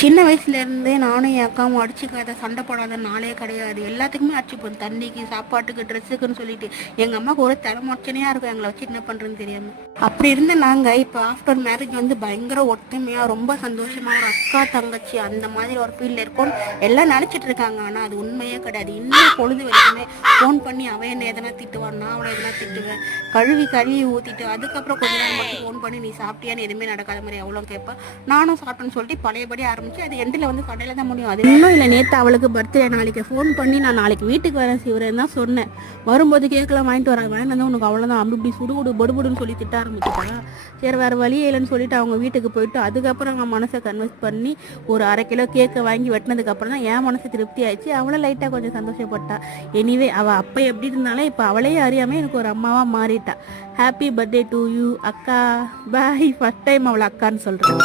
சின்ன வயசுலேருந்தே நானும் என் அக்காவும் அடிச்சுக்காத சண்டை போடாத நாளே கிடையாது. எல்லாத்துக்குமே அடிச்சுப்போம். தண்ணிக்கு, சாப்பாட்டுக்கு, ட்ரெஸ்ஸுக்குன்னு சொல்லிட்டு. எங்கள் அம்மாவுக்கு ஒரு தலைமொச்சனையாக இருக்கும் எங்களை வச்சு என்ன பண்ணுறதுன்னு தெரியாமல். அப்படி இருந்து நாங்கள் இப்போ ஆஃப்டர் மேரேஜ் வந்து பயங்கர ஒற்றுமையாக ரொம்ப சந்தோஷமாக ஒரு அக்கா தங்கச்சி அந்த மாதிரி ஒரு ஃபீல்டில் இருக்கோம் எல்லாம் நினச்சிட்டு இருக்காங்க. ஆனால் அது உண்மையே கிடையாது. இன்னும் பொழுது வரைக்குமே ஃபோன் பண்ணி அவன் என்ன எதனா திட்டுவான், நான் அவளை எதனா திட்டுவேன். கழுவி ஊற்றிட்டு அதுக்கப்புறம் கொஞ்ச நேரம் மட்டும் ஃபோன் பண்ணி நீ சாப்பிட்டியான்னு எதுவுமே நடக்காத மாதிரி அவ்வளோ கேட்பேன். நானும் சாப்பிட்டேன்னு சொல்லிட்டு பழையபடி அது எண்டில் வந்து கடையில் தான் முடியும். அது இன்னும் இல்லை, நேற்று அவளுக்கு பர்த்டே, நாளைக்கு ஃபோன் பண்ணி நான் நாளைக்கு வீட்டுக்கு வரேன் சிவரேன்னு தான் சொன்னேன். வரும்போது கேட்கலாம் வாங்கிட்டு வரேன், வேண்டாம் உனக்கு அவ்வளோதான் அப்படி இப்படி சுடுகுடு படுபடுன்னு சொல்லி திட்ட ஆரம்பிச்சுட்டாங்க. சரி வேறு வழியே இல்லைன்னு சொல்லிட்டு அவங்க வீட்டுக்கு போயிட்டு அதுக்கப்புறம் அவங்க மனசை கன்வென்ஸ் பண்ணி ஒரு 1/2 கிலோ கேக்கை வாங்கி வெட்டினதுக்கப்புறம் தான் என் மனசு திருப்தி ஆயிடுச்சு. அவளை லைட்டாக கொஞ்சம் சந்தோஷப்பட்டா. எனிவே அவள் அப்போ எப்படி இருந்தாலும் இப்போ அவளையே அறியாமல் எனக்கு ஒரு அம்மாவாக மாறிட்டா. ஹாப்பி பர்த்டே டு யூ அக்கா, பாய். ஃபர்ஸ்ட் டைம் அவளை அக்கான்னு சொல்கிறேன்.